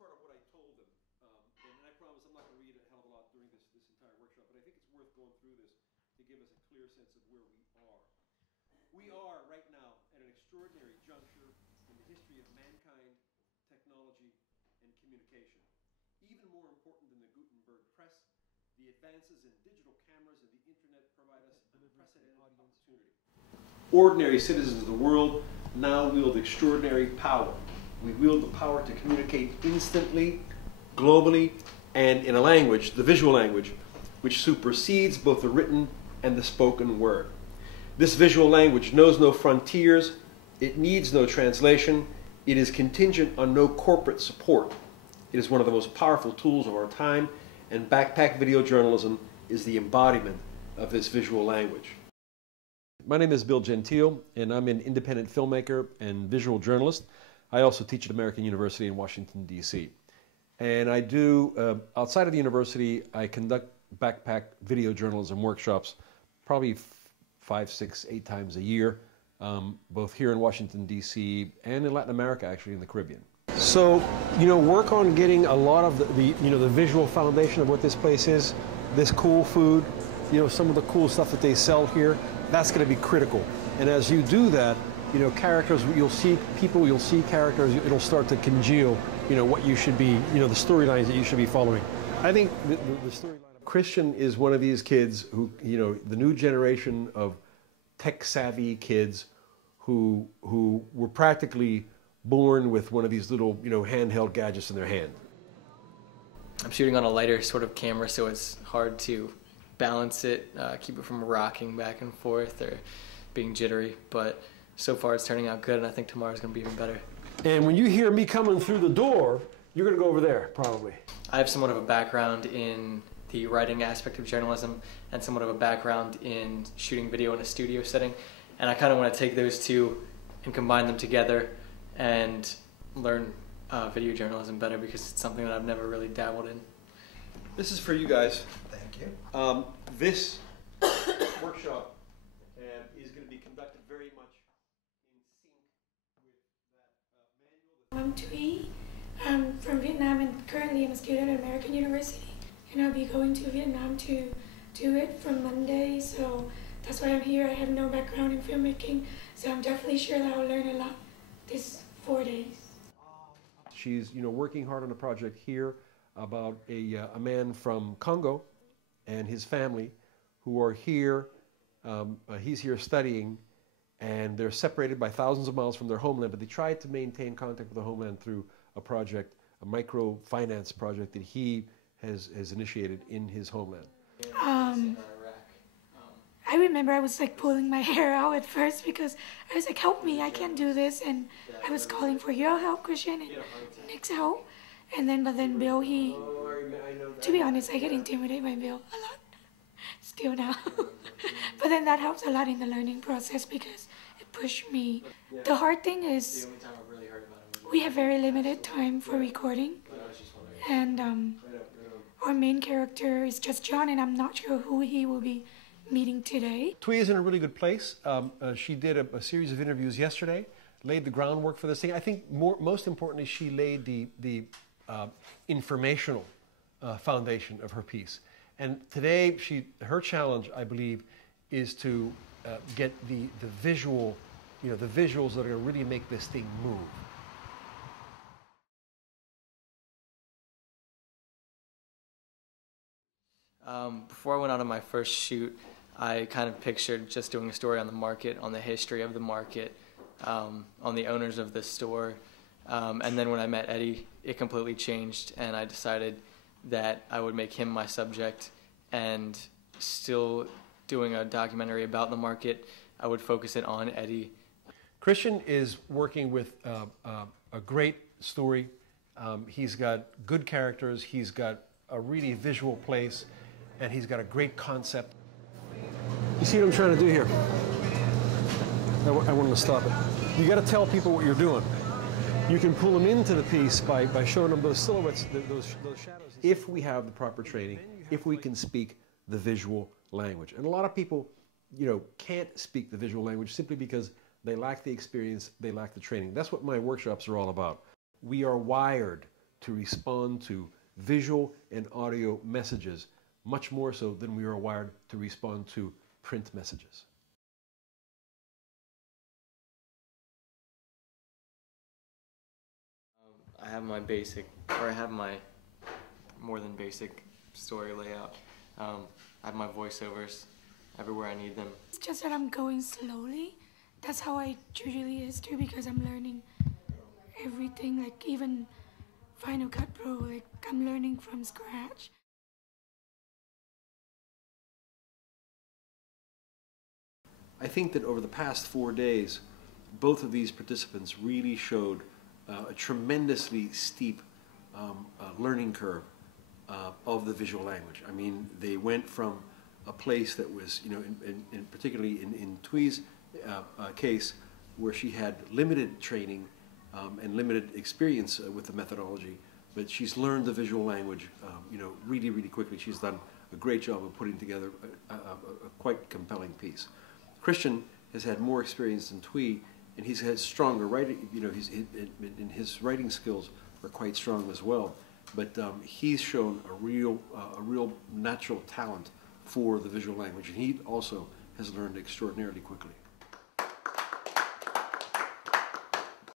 part of what I told them, and I promise I'm not going to read a hell of a lot during this entire workshop, but I think it's worth going through this to give us a clear sense of where we are. We are right now at an extraordinary juncture in the history of mankind, technology, and communication. Even more important than the Gutenberg press, the advances in digital cameras and the internet provide us an unprecedented opportunity. Ordinary citizens of the world now wield extraordinary power. We wield the power to communicate instantly, globally, and in a language, the visual language, which supersedes both the written and the spoken word. This visual language knows no frontiers, it needs no translation, it is contingent on no corporate support. It is one of the most powerful tools of our time, and backpack video journalism is the embodiment of this visual language. My name is Bill Gentile, and I'm an independent filmmaker and visual journalist. I also teach at American University in Washington, D.C. And I do, outside of the university, I conduct backpack video journalism workshops probably 5, 6, 8 times a year, both here in Washington, D.C. and in Latin America, actually, in the Caribbean. So, work on getting a lot of the visual foundation of what this place is, this cool food, some of the cool stuff that they sell here, that's going to be critical. And as you do that, characters, you'll see people, you'll see characters, it'll start to congeal, what you should be, the storylines that you should be following. I think the storyline of Christian is one of these kids who, the new generation of tech-savvy kids who were practically born with one of these little, handheld gadgets in their hand. I'm shooting on a lighter sort of camera, so it's hard to balance it, keep it from rocking back and forth or being jittery, but so far it's turning out good, and I think tomorrow's going to be even better. And when you hear me coming through the door, you're going to go over there, probably. I have somewhat of a background in the writing aspect of journalism and somewhat of a background in shooting video in a studio setting, and I kind of want to take those two and combine them together and learn video journalism better, because it's something that I've never really dabbled in. This is for you guys. Thank you. This workshop is going to be conducted very much in sync with that manual. I'm Thuy. I'm from Vietnam, and currently I'm a student at American University. And I'll be going to Vietnam to do it from Monday, so that's why I'm here. I have no background in filmmaking, so I'm definitely sure that I'll learn a lot this 4 days. She's, working hard on a project here about a man from Congo and his family who are here. He's here studying, and they're separated by thousands of miles from their homeland, but they try to maintain contact with the homeland through a project, a microfinance project that he has initiated in his homeland. I remember I was like pulling my hair out at first because I was like, help me, I can't do this, and I was calling for your help, Christian, and Nick's help, but then Bill, to be honest, I get intimidated by Bill a lot, still now, but then that helps a lot in the learning process because it pushed me. The hard thing is we have very limited time for recording, and our main character is just John, and I'm not sure who he will be meeting today. Thuy is in a really good place. She did a series of interviews yesterday, laid the groundwork for this thing. I think most importantly, she laid the informational foundation of her piece. And today, her challenge, I believe, is to get the visual, the visuals that are going to really make this thing move. Before I went out on my first shoot, I kind of pictured just doing a story on the market, on the history of the market, on the owners of the store. And then when I met Eddie, it completely changed, and I decided that I would make him my subject, and still doing a documentary about the market, I would focus it on Eddie. Christian is working with a great story. He's got good characters, he's got a really visual place, and he's got a great concept. You see what I'm trying to do here? I want to stop it. You got to tell people what you're doing. You can pull them into the piece by showing them those silhouettes, those shadows. If we have the proper training, if we can speak the visual language. And a lot of people, can't speak the visual language simply because they lack the experience, they lack the training. That's what my workshops are all about. We are wired to respond to visual and audio messages, much more so than we are wired to respond to print messages. I have my basic, or I have my more than basic story layout. I have my voiceovers everywhere I need them. It's just that I'm going slowly. That's how I usually is too, because I'm learning everything, like even Final Cut Pro, like I'm learning from scratch. I think that over the past 4 days, both of these participants really showed a tremendously steep learning curve of the visual language. I mean, they went from a place that was, you know, particularly in Thuy's case, where she had limited training and limited experience with the methodology, but she's learned the visual language, you know, really, really quickly. She's done a great job of putting together a quite compelling piece. Christian has had more experience than Thuy, and he's had stronger writing, you know, his writing skills are quite strong as well. But he's shown a real natural talent for the visual language, and he also has learned extraordinarily quickly.